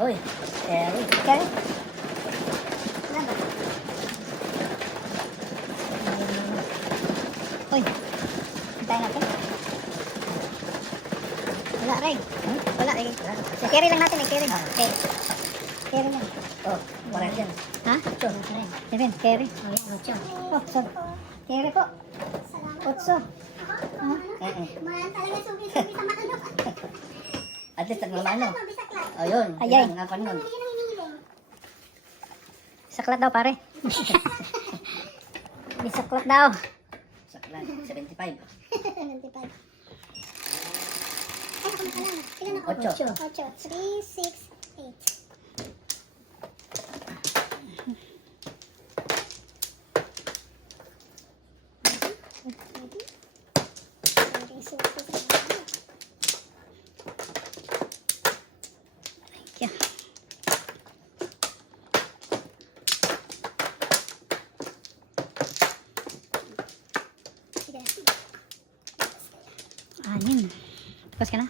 Uy, carry. Okay? Wala ba? Uy, hintayin natin. Wala, Ray. Wala, Ray. Carry lang natin, carry. Okay. Carry lang. Oh, parang yan. Ha? Seven, carry. Oh, yan, ocho. Oh, so, carry po. Otso. Mahal talaga subi-subi sa manok. At least nagmamano. Bisaklat. O yun, Ayay. yun ang kapan nun. Yan ang hinihiling. Saklat daw, pare. Bisaklat daw. Saklan, 75. 75. Ay, ako makalang. Ilan ako? Ocho. 8. 3, 6, 8. Thank you. Anim. Tapos ka na?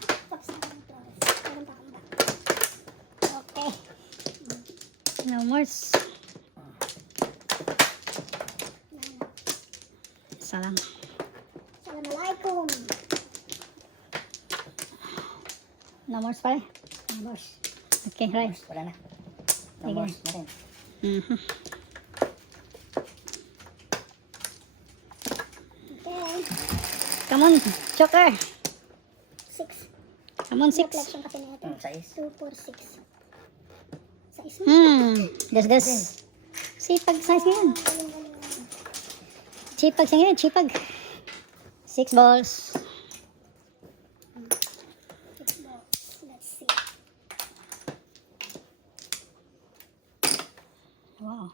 Okay. No more. Isa lang. Assalamualaikum. No more pare. Bos. Okay, right. Wala na. No Sige. more na rin. Mhm. Okay. Come on, choker. 6. Come on, 6. Reflection kasi na ito. 6. 2, 4, 6. 6 na. Das. Sipag size ngayon. Sipag siya ngayon, sipag. 6 balls. Let's see. Wow.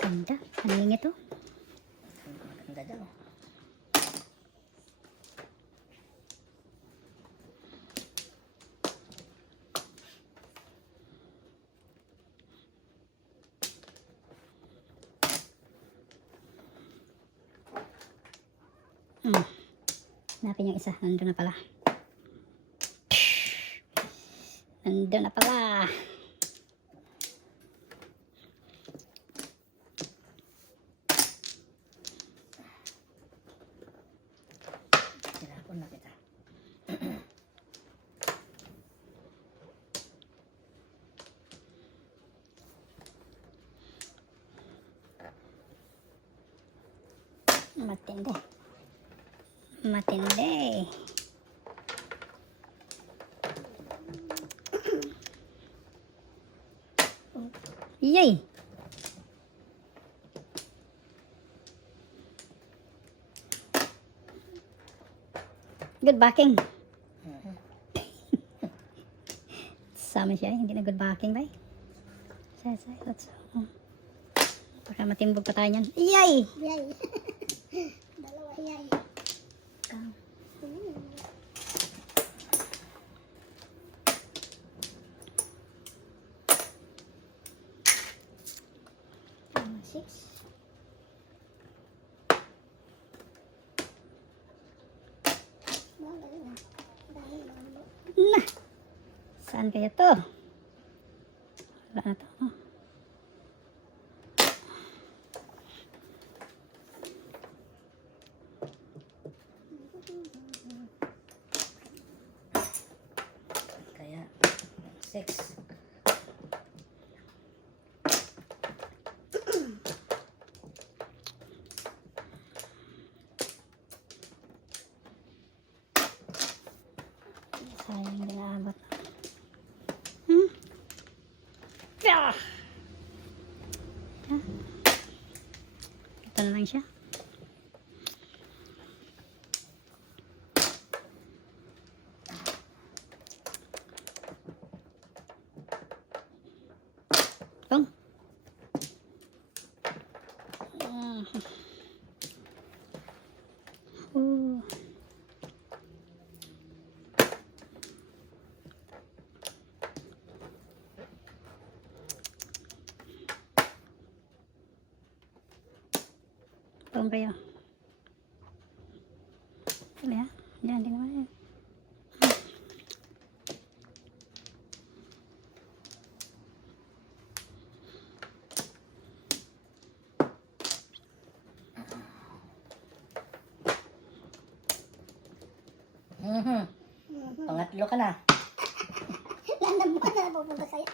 Ganda. Ano ito? Ganda daw. Hanapin yung isa. Nandun na pala. Nandun na pala. Tinapon na kita. Matindi. Matindi. Yay! Good backing. Sama siya, hindi na good backing ba? Let's baka matimbog pa tayo niyan. Yay! Yay. Dalawa yay. Six. Nah! Saan kaya to? Wala na to. Oh. Kaya, 6. Sayang hindi naabot. Ah! Ito na lang siya. Bang. Bang kayo. Ano ya? Yan, di naman yan. Mhm. Pangatlo ka na. Landam mo na pupunta sa'yo.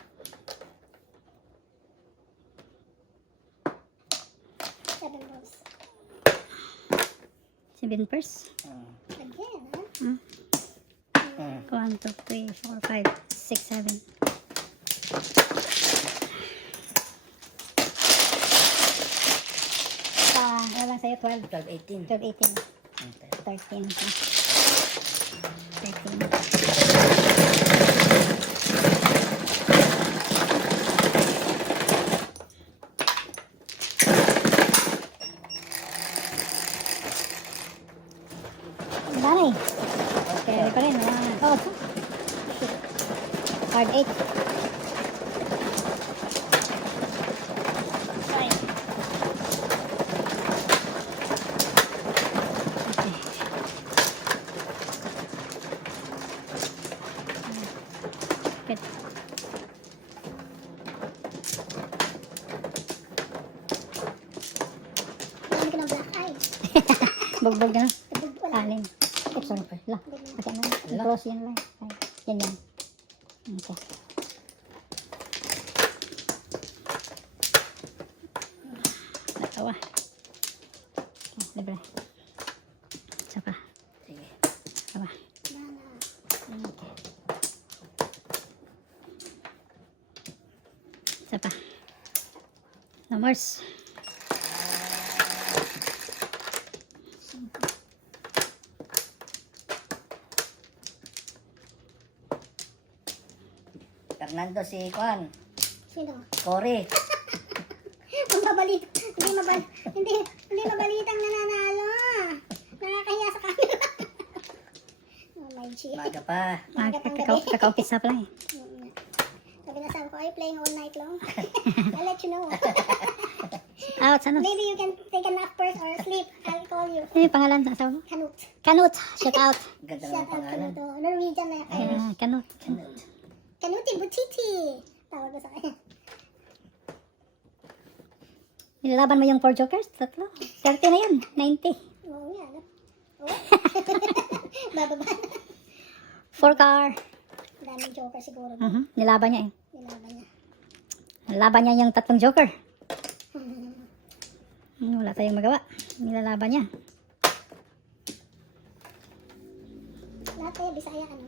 7 balls. 7 pairs. Mm. Again, ha? Hmm? Mm. 1, 2, 3, 4, 5, 6, 7. Ano lang sa'yo? 12, 12, 18. 12, 18, Okay. 13. 13. Dami. Carry pa rin. Oh, card 8. Good. Alam ko ng black eye. Bugbog na. Tabog wala. Alin. Oops, sorry. La. Kasi na. Close yan lang. Ay, yan yan. Okay. Natawa. Okay, libre. Isa pa. Sige. Isa pa. Wala. Okay. Isa pa. No more. Fernando, si Juan. Sino? Cory. Mababalit. Hindi mabalitang nananalo. Nakakahiya sa camera. Oh my G. Maga pa. Kaka-umpisa pa lang eh. Sabi na sabi ko, are you playing all night long? I'll let you know. Out, ano? Maybe you can take a nap first or sleep. I'll call you. Ano yung pangalan sa asawa mo? Canute. Canute. Shout out. Ganda Shout ng out pangalan. Canute. Oh, Norwegian na Irish. Canute. Canute. Canute Butiti. Tawag ko sa kanya. Nilalaban mo yung 4 jokers? Tatlo. 30 na yun. 90. Oo nga. No? Oh. Bababa. 4 car. Daming joker siguro. Nilaban niya eh. Nilaban niya. Nilaban niya yung 3 joker. Wala tayong magawa. Nilalaban niya. Lahat kayo, Bisaya ano?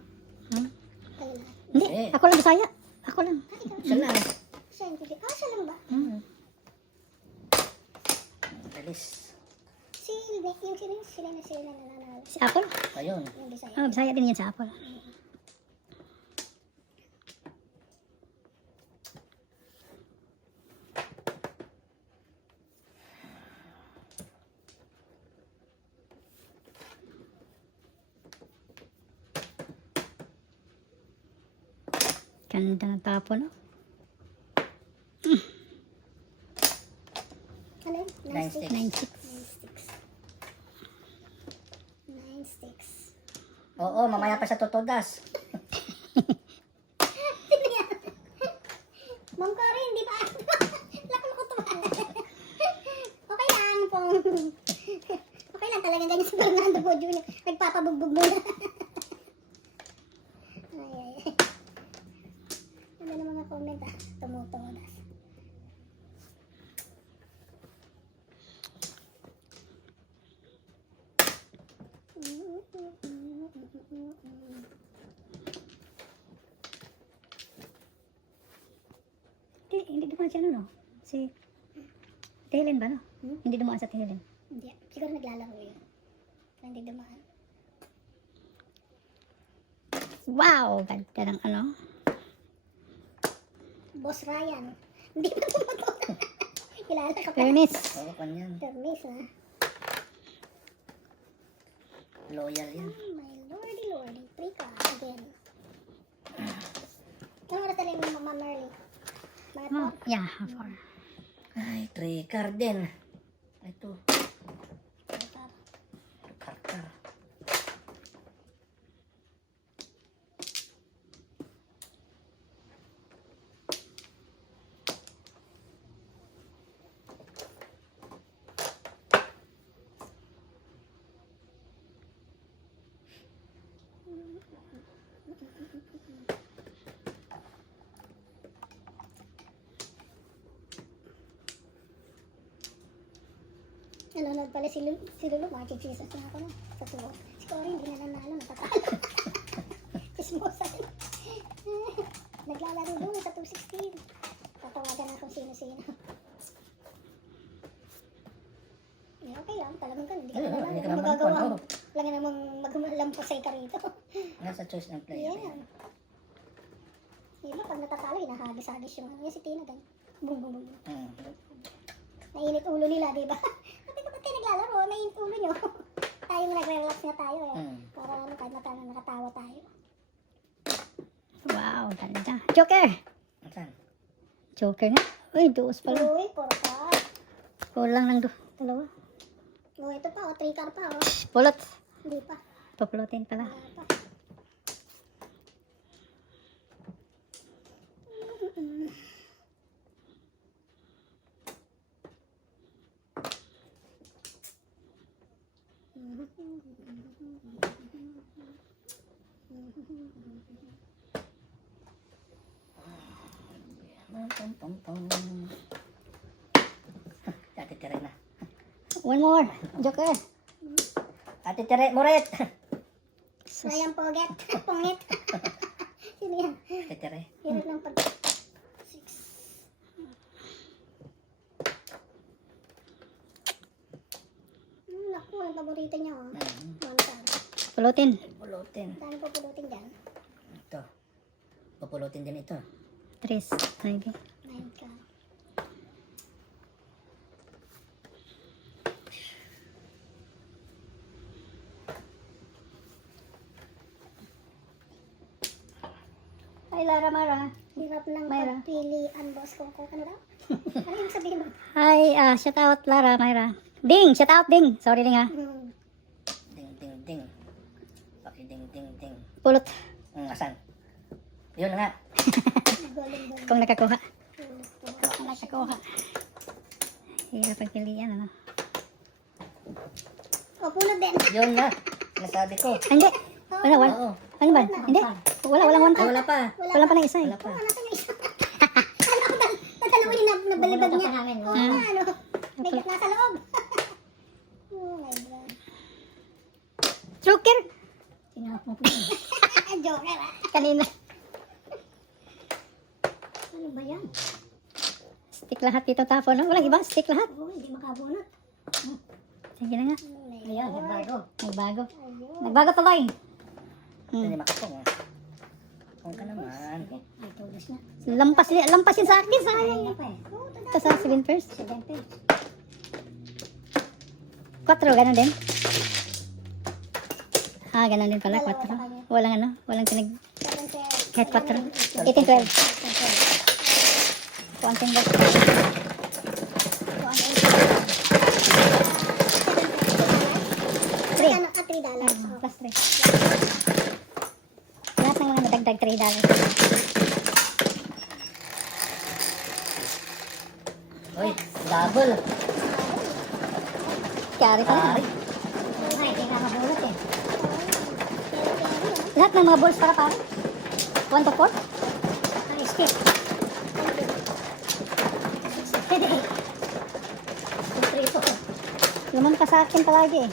Hmm? Kayo lahat. Hindi. Eh. Ako lang Bisaya. Ako lang. Ah, ikaw. Siya lang. Siya yung TV. Ah, siya lang ba? Mm. Bilis. Sila na nananalo. Si Apple. Ayun. Yung Bisaya. Oh, Bisaya din yan sa Apple. Ganda ng tapo, no? Ano yun? 9 sticks. 9, 6. 9 sticks. Oo, mamaya pa sa totodas. Ma'am Cory, hindi pa. Laki mo ko tumahan. Okay lang pong. Okay lang talagang ganyan si Fernando Po Jr. Nagpapabugbog muna. Ay. Ano na mga comment ah. Tumutudas. Hindi dumaan si ano, no? Si Helen ba, no? Hindi dumaan sa Helen. Hindi. Siguro naglalaro yun. Hindi dumaan. Wow! Ganda ng ano. Boss Ryan. Hindi pa tumutudas. Kilala ka pa. Fairness. Oo, kanyan. Termis ha. Loyal yan. My lordy. Prika. Again. Ano oras na rin yung Mama Merly? Mga Oh, yeah, 4. Ay, 3 card din. Ito. Karta. Nanonood pala si Lulu, mga chichisas na ako na. Totoo. Si Cory, hindi na nanalo, natatalo. Chismosa. Naglalaro doon sa 216. Tatawagan na kung sino-sino. Eh, okay lang, talagang ganun. Hindi ka naman Hindi ka ano naman magagawa. ano. Wala nga namang maglampasay ka rito. Nasa choice ng player. Yan. Iba, pag natatalo, hinahagis-hagis yung ano. Yan si Tina, ganun. Bum, bum, bum. Hmm. Nainit ulo nila, di ba? Sabi ko, ba't kayo naglalaro? Nainit ulo nyo. Tayo nagre-relax nga tayo eh. Para ano, kahit matalo, nakatawa tayo. Wow, ganda. Joker! Saan? Joker nga. Uy, duos pala. Uy, porka. Kulang ng dalawa. Oh, ito pa, oh, 3 car pa, oh. Pulot. Hindi pa. Papulutin pala. Wala pa. Pum, pum, pum. Ate Tere na. One more. Joker. Ate Tere, Moret! Ayan, poget. Pungit. Sino yan? Ate Tere. Hirap ng pag... 6. Naku, ang paborito niya, oh. One car. Pulutin. Pulutin. Dami po pulutin dyan. Ito. Pupulutin din ito. 3. Maybe. 9 car. Hi, Lara Mara. Hirap ng Mayra. pagpilian, boss ko. Ano daw? Ano yung sabihin mo? Hi, shout out Lara, Myra. Ding, shout out Ding. Sorry Ding ha. Ding, ding, ding. Okay, ding, ding, ding. Pulot. Asan? Yun na nga. Golden. Kung nakakuha. Kung nakakuha. Hirap pagpilian, ano? O, punod din. Yun na. Nasabi ko. Hindi. Wala, wala. Oo. Ano ba? Hindi. Walang one Ay, wala pa. Wala pa ng isa eh. Wala pa. Nasaan yung isa? Ano ko dalawa yung nabalibag niya. Oo, ano. May nasa loob. Oh my God. Joker. Tinawag mo po. Joker, ah. Kanina. Ano ba yan? Stick lahat dito tapon. No? Walang iba. Stick lahat. Oo, hindi makabunot. Sige na nga. Ayan, nagbago. Nagbago. Ayun. Nagbago tuloy. Hindi makapong. Kung ka naman. Ay, tulos na. Lampasin sa akin. Sayang. Ano pa eh? Oo, Ito sa 7 first. 7 page. 4. Ganun din. Ganun din pala. 4. Walang ano. Walang pinag... 7 page. Kahit 4. 18, 12. Konting ba? Ay, ano, $3. Plus 3. Lahat ng mga nadagdag $3. Uy, double. Kari pa Ay, rin. Lahat ng mga balls para pare. 1 to 4. Ay, skip. Luman pa sa akin palagi eh.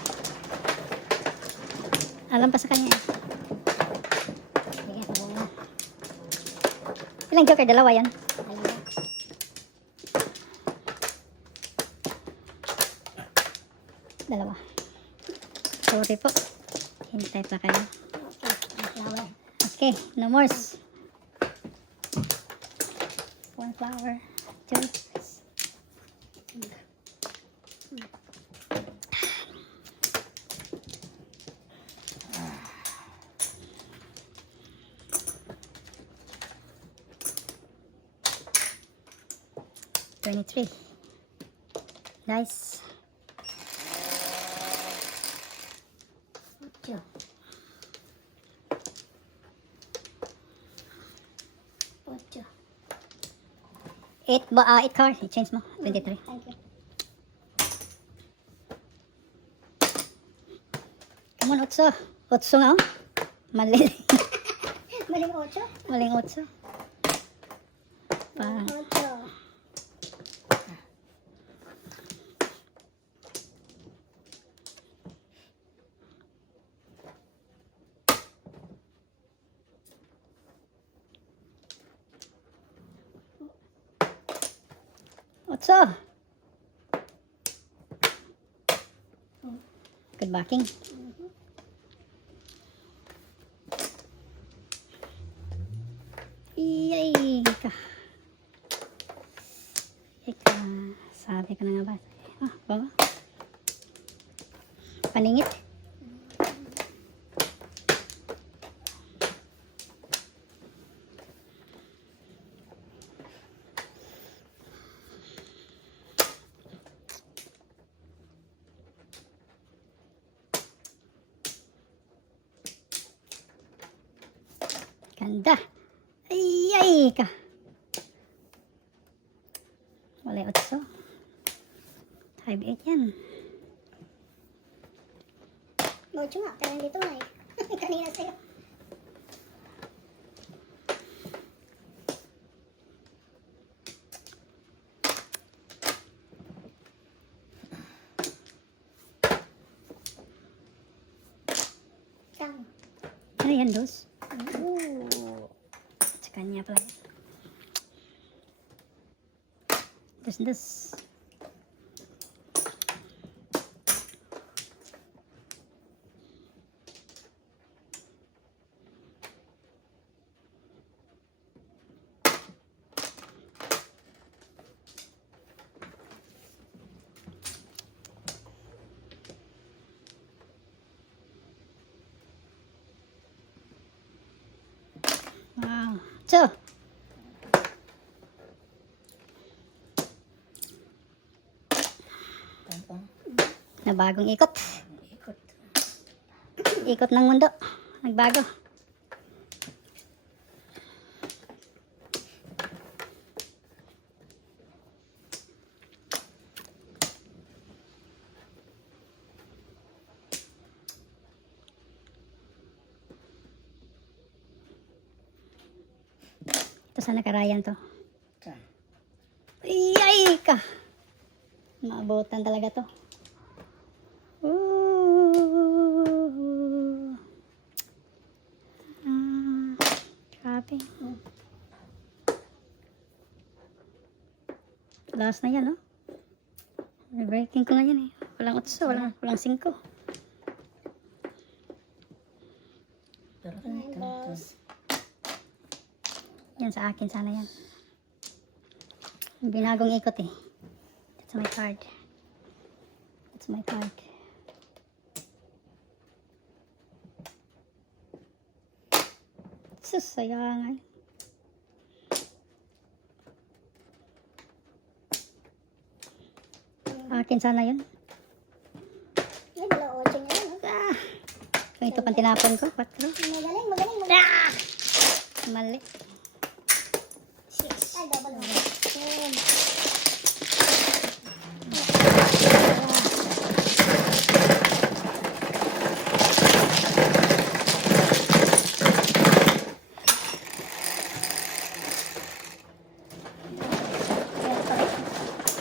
Alam pa sa kanya eh. Ilang joker? Dalawa yan. Dalawa. Sorry po. Hintay pa kayo. Okay, no more. 1 flower. 2. $23. Nice. 8. 8 card. I-change mo. 23. Thank you. Come on, 8. 8 nga oh. Mali. Maling 8. Maling 8. Pa. 8. 8. Good backing. Yay ka. Ika. Sabi ko na nga ba? Ah, bago. Paningit. Ganda. Ay ka. Wala yung 8. 5-8 yan. Mojo nga, pero nandito nga eh. Kanina sa'yo. Tama. Ano yan, dos? Ooh. Sa kanya pala. Dos. Wow. So, Pang. na bagong ikot. Ikot. Ikot ng mundo. Nagbago. Ito sa nakarayan to. Saan? Yay ka! Maabutan talaga to. Ooh. Grabe. Last na yan, no? Breaking ko ngayon eh. Walang 8, walang 5. Pero Ayan, ito. boss. Yan sa akin sana yan. Binagong ikot eh. That's my card. That's my card. Sus, sayangan. Akin sana yun. Ay, dala 8 niya lang. Ah! Kung ito pang tinapon ko, 4. Magaling. Ah! Mali. Ay, double na.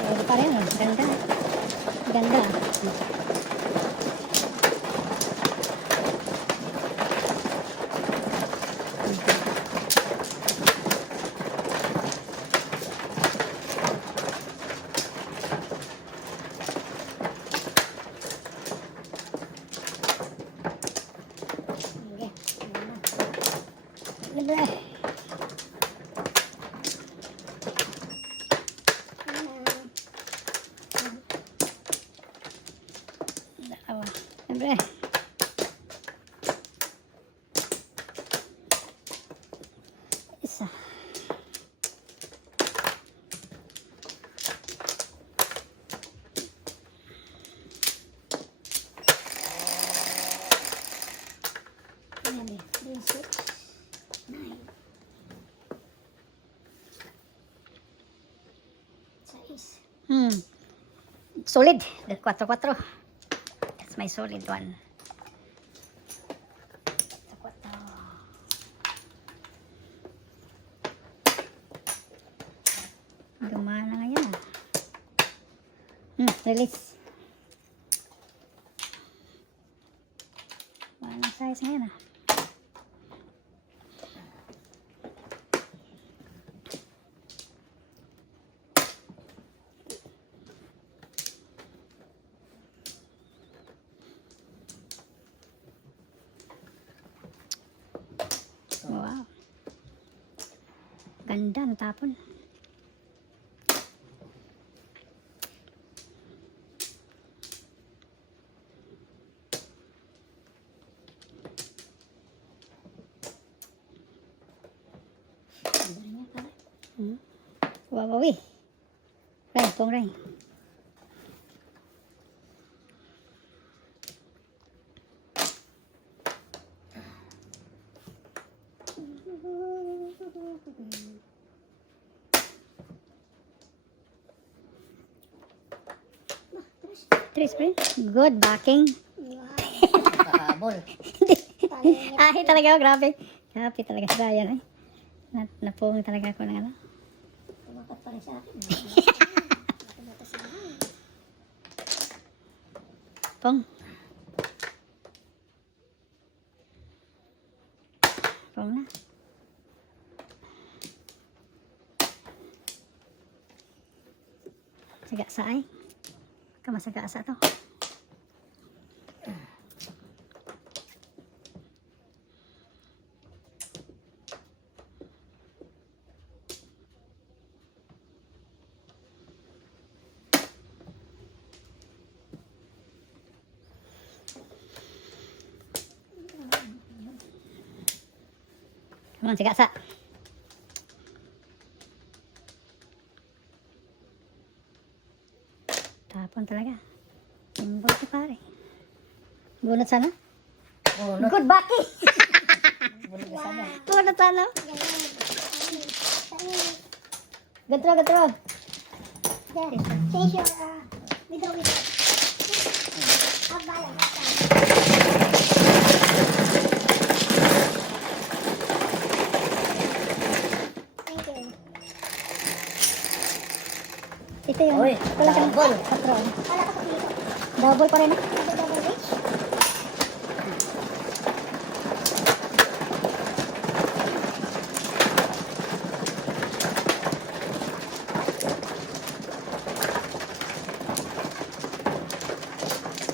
Pwede pa rin eh. Ganda. Ganda. Libre. Dalawa. Libre. Isa. Ayan eh. 3, 6, 9. 6. Solid. 4-4. That's my solid one. 4. Gumana nga yan. Release. Walang size ngayon ah. Ganda, natapon. Wawawi. Ray, pong ray. Tres, pre. Good backing. Kahabol. Ay, talaga, grabe. Grabe talaga si Ryan, eh. Napung talaga ako ng ano. Tumakat pa rin sa akin. Pong. Pong na. Saga sa ay. Kamasaga sa to. Come on, saga sa. Tapon talaga. Timbol ka pare. Bunot sana? Bunot. Good backing. Bunot ka sana. Bunot sana. Gatro, gatro. Change your withdraw. Have balance. Thank you. Ito yun. Uy, Wala ka ng double. Gatro. Wala ka pa dito. Double pa rin eh. Double reach.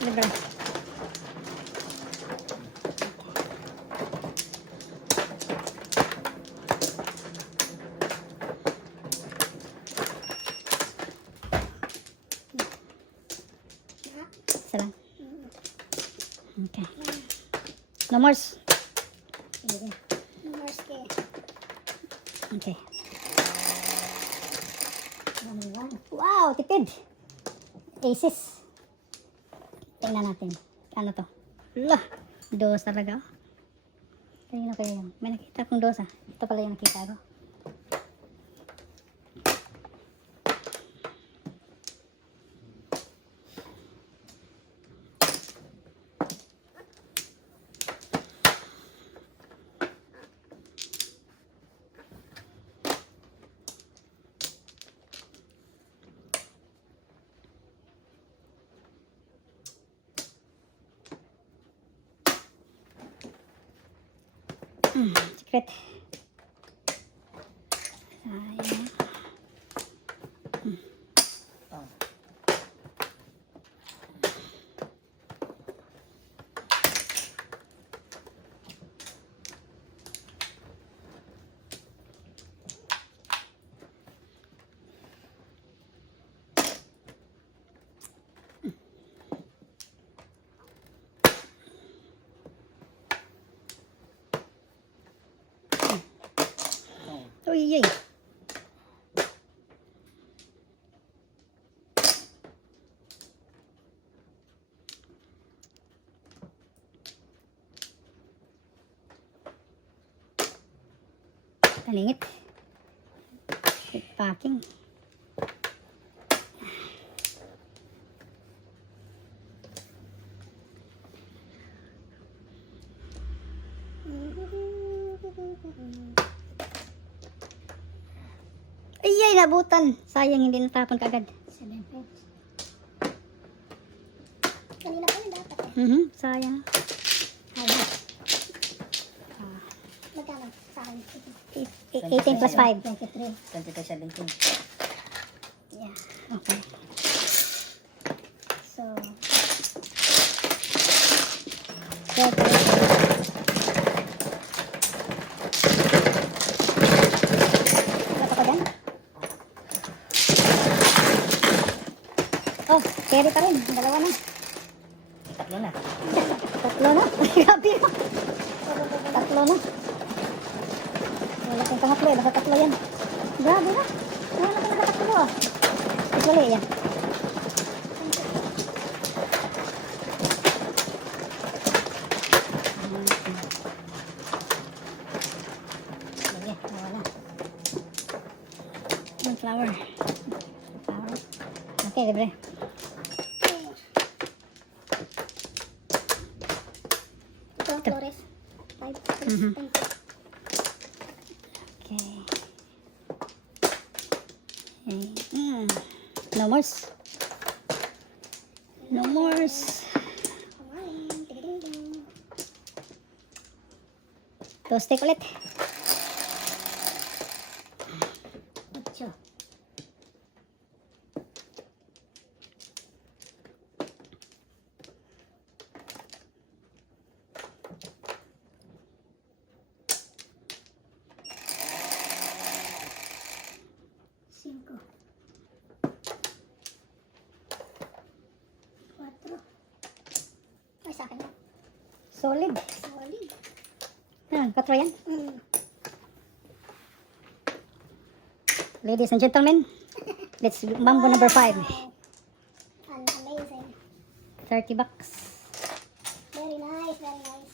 Libra. Isa lang. Okay. No more. More scale. Okay. Wow, tipid. Aces. Tingnan natin. Ano to? Lah, dos talaga. Kanina kaya yun. May nakita akong dos ah. Ito pala yung nakita ko. Secret. Sayang. Oh. Uy, yay. Talingit. Packing. Ay, nabutan. Sayang, hindi natapon kaagad. 7 points. Kanina pa rin dapat eh. Sayang. Magkano sa akin? 18 plus 5. 23. 22-17. Yeah. Okay. So, Carry pa rin. Dalawa na. Tatlo na. Tatlo na. Grabe na. Tatlo na. Wala kang pangatlo eh. Basta tatlo yan. Grabe na. Wala ka nakatatlo ah. Ituloy yan. Sige, nawala. Flower. Flower. Okay, libre. Ito, Flores. 5. Mhm. Okay. Okay. No mores. No mores. Two stick ulit. 8. Cinco. 4. Ay, sa akin. Solid. Solid. Yan, 4 yan. Mm. Ladies and gentlemen, let's mambo number 5. Wow. Amazing. 30 bucks. Very nice, very nice.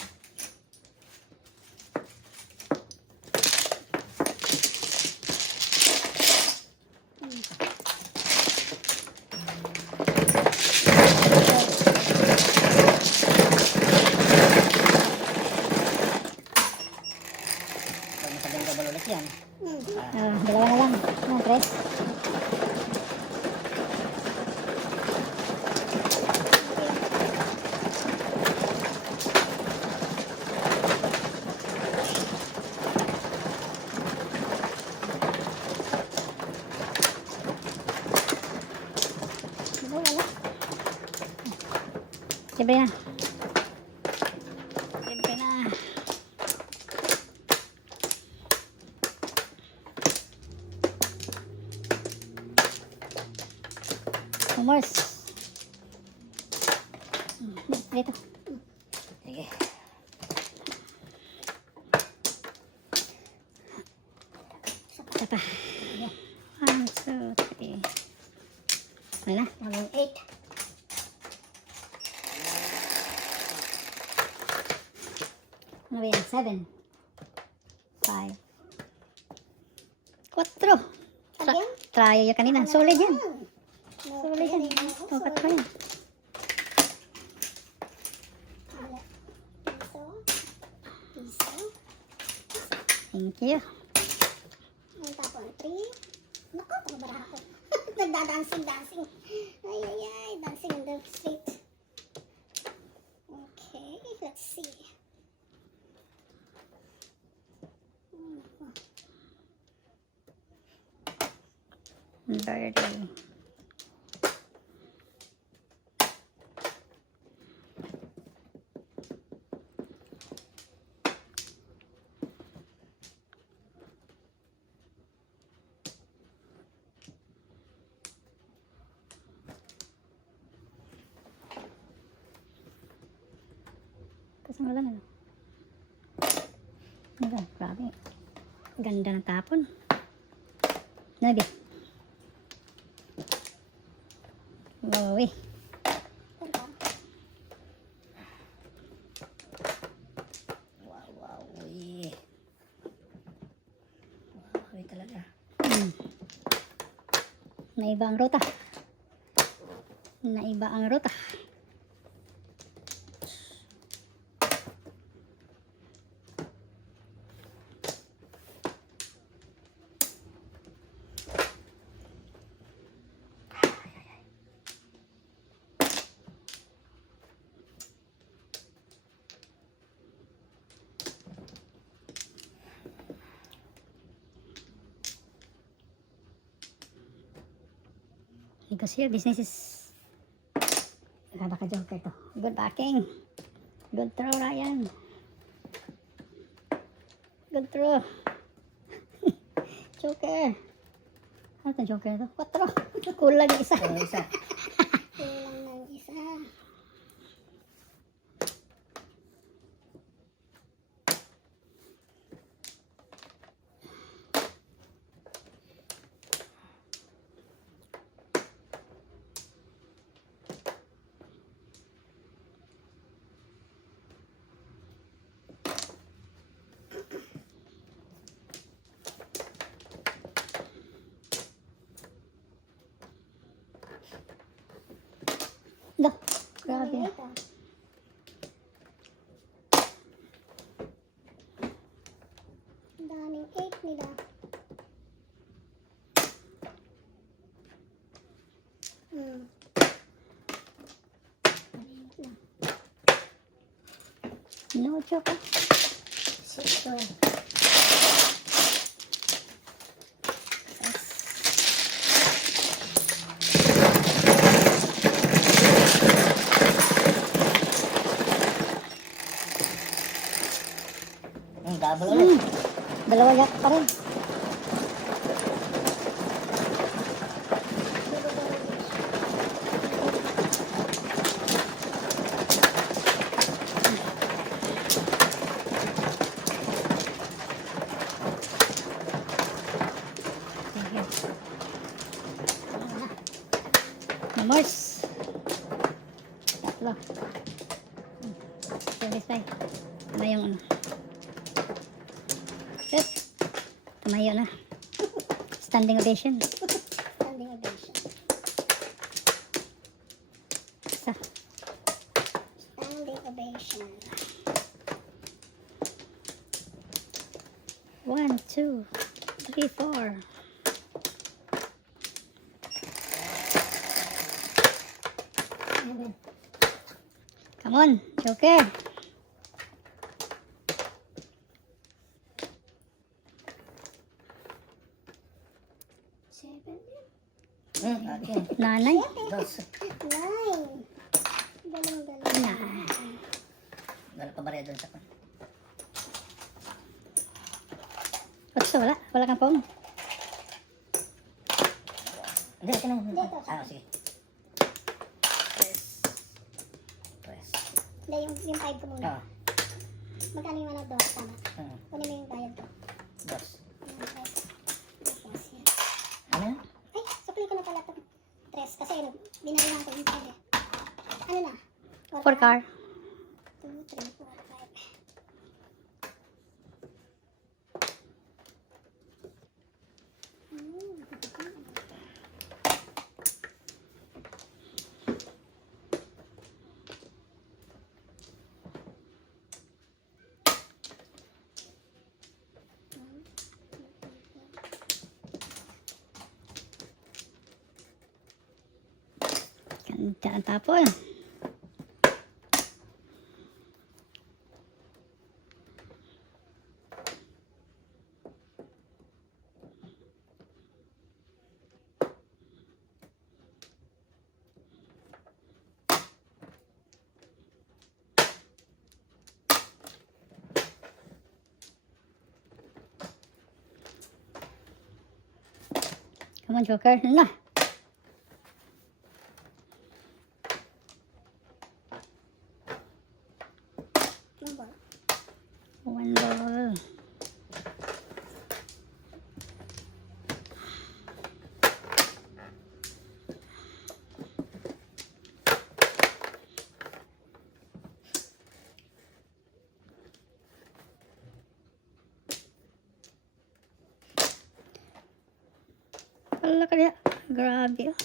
Pag masabing double ulit yan. Dalawa na lang. Tres. Libre na. Libre na. Humors. Dito. Sige. Isa pa. 1, 2, 3. Wala na. 8. Ano ba yan? 7. 5. 4. Again? Try yung kanina. Solid yan. No, Solid yan. no, O, 4 yan. Piso. Piso. Thank you. Ang tapon, 3. Naku, tumabara ako. Nagda-dancing, dancing. Ay, ay, ay. Dancing on the street. Okay, let's see. Dirty. Kasama lang ano. Diba? Grabe. Ganda ng tapon. Nabi. Wow eh. Wow, wow. Uy. Wow, uy talaga. Naiba ang ruta. Naiba ang ruta. Because here, business is ganda ka joker to. Good backing. Good throw, Ryan. Good throw. Joker. Ano itong joker to? 4. Kulang yung isa. Isa. Kulang Dah, grabe. Daming 8 ah. Ang daming 8 nila. Hmm. No joke. 6 to. Double ulit. Dalawa yak pa rin. Namors. Tatlo. Satisfy. Ano yung ano? Set. Tumayo na. Standing ovation. Standing ovation. Isa. Standing ovation. 1, 2, 3, 4. Come on, Joker. Okay. Nanay. 2. 9. Galing-galing. Nah. Wala pa ba rin doon sa pan? Basta wala. Wala kang phone. Hindi, ito na. Dito. Sige. Press. Hindi, yung 5 ko muna. Ah. Magkano yung ano doon? Tama. Hmm. Kunin mo yung bayad ko. 2. Yes, yan. Ano? Ay, sukli ko na pala ito. 3. Kasi binalihan ko yung pwede. Ano na? 4 car. 2, 3, 4, 5. Ganda ang tapon. Come on, Joker. Na. Yung ball. 1 ball. Wala ka niya. Grabe. Oh.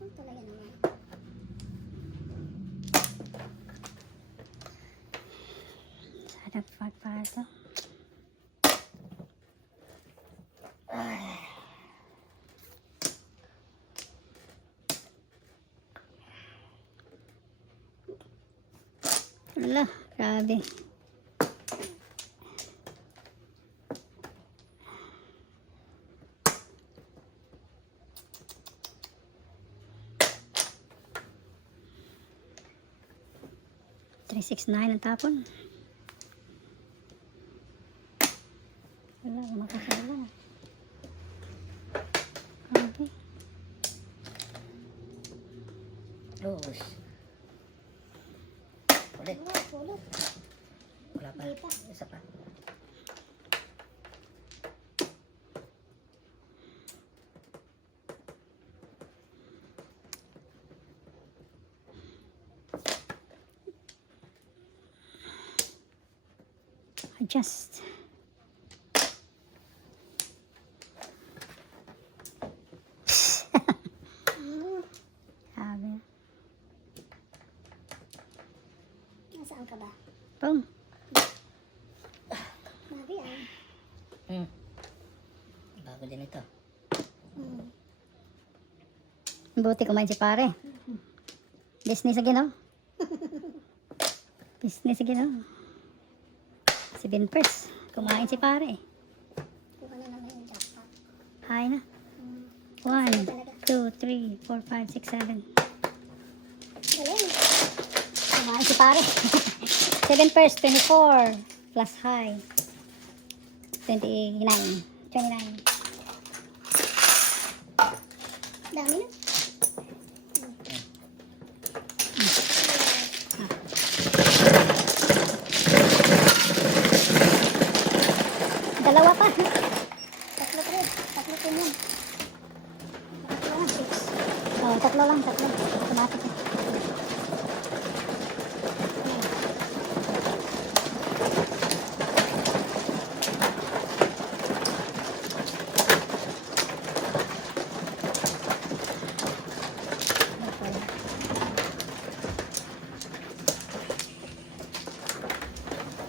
Ako talaga naman. Sana pagpato. Wala. Grabe. Ay, 6-9 ang tapon. Wala, makasala. Okay. Close. Ulit. Pulot. Wala pa. Hindi pa. Isa pa. Adjust. Sabi. Nasaan ka ba? Boom. Mabi ah. Bago din ito. Buti kumain si pare. Business again, oh. Business again, oh. Si Binpers. Kumain si pare. Kuha na naman yung jackpot. Hay na. 1, 2, 3, 4, 5, 6, 7. Galing. Kumain si pare. 7 pairs, 24. Plus high. 29. 29. Dami na. Dalawa pa. Tatlo pa rin. Tatlo pa yun. Tatlo lang. 6. Oh, tatlo lang, tatlo. Automatic.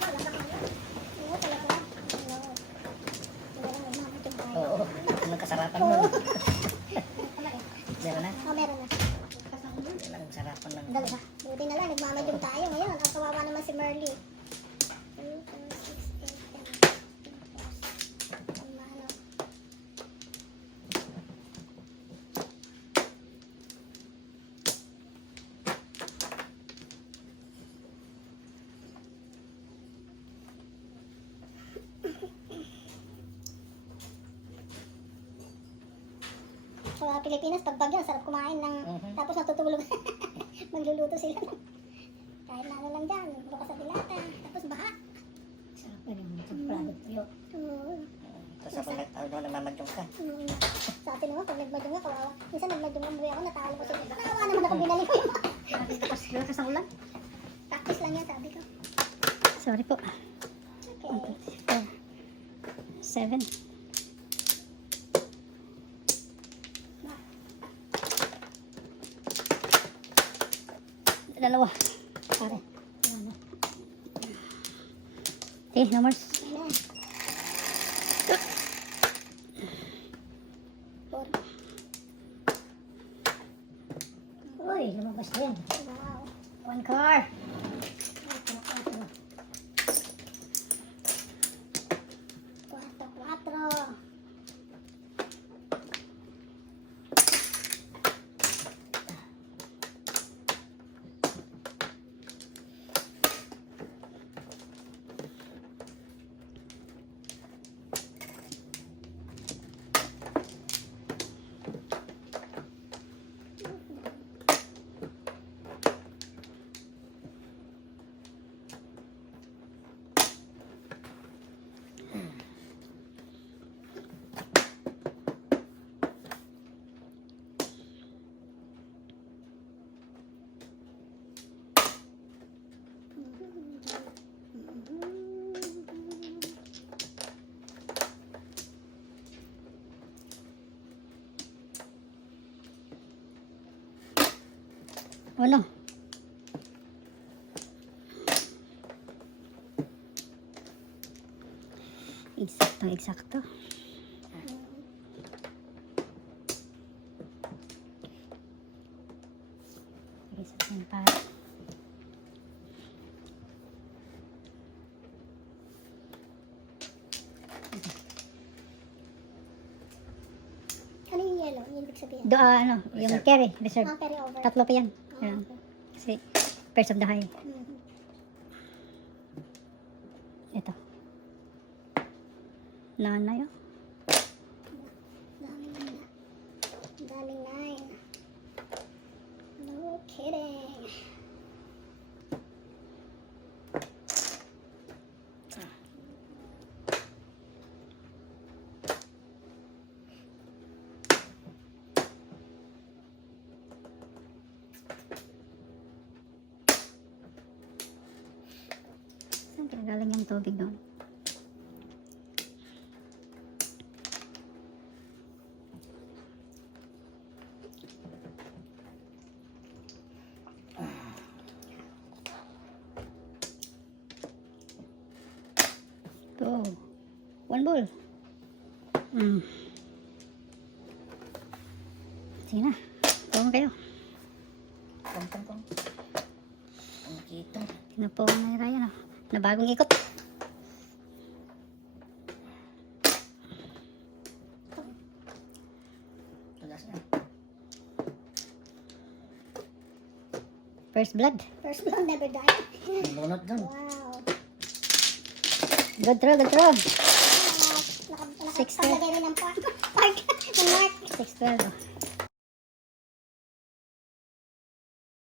Oo, talaga. Oo. Talagang nagmamat yung tayo. Oo. Anong kasarapan nun? Meron na? Oh, meron na. Yan ang sarapan ng... Dalawa. Buti na lang, nagmamadyong tayo ngayon. Ang kawawa naman si Merly. 2, 4, 6, 8, 10. Ano? Sa Pilipinas, pag bagyo, sarap kumain ng... Tapos natutulog. Magluluto sila. Kahit na ano lang dyan. Bukas sa dilata. Tapos baha. Sarap na rin. Chocolate tuyo. Oo. Tapos ako nagmamadyong ka. Sa atin naman, pag nagmadyong nga, kawawa. Minsan nagmadyong nga, buhay ako, natalo ko sila. Kawawa naman ako, binalik ko yung Lakas ng ulan. practice lang yan, sabi ko. Sorry po. Okay. 7. Dalawa. Pare. Okay, no more. Ano? 4. Uy, lumabas din. Wow. 1 car. 4. Uno. Eksakto, eksakto. Isa din pa. Ano yung yellow? Yung ibig sabihin? Ano, yung carry, reserve. Ah, carry over. Tatlo pa yan. Ah, Ayan. okay. Kasi, first of the high. Mhm. Ito. Nanay, oh. Daming nine. Daming nine. No kidding. Saan kaya galing yung tubig doon? Ito. One ball. Sige na. Tawag kayo. Pong. Ang kitong. Tinapo na ni Ryan, oh. Na bagong ikot. Tulas na. First blood. First blood never die. Ang lunot dun. Wow. Good throw, good throw. Nakatalagay rin ng park. Ng mark. 6-12, oh.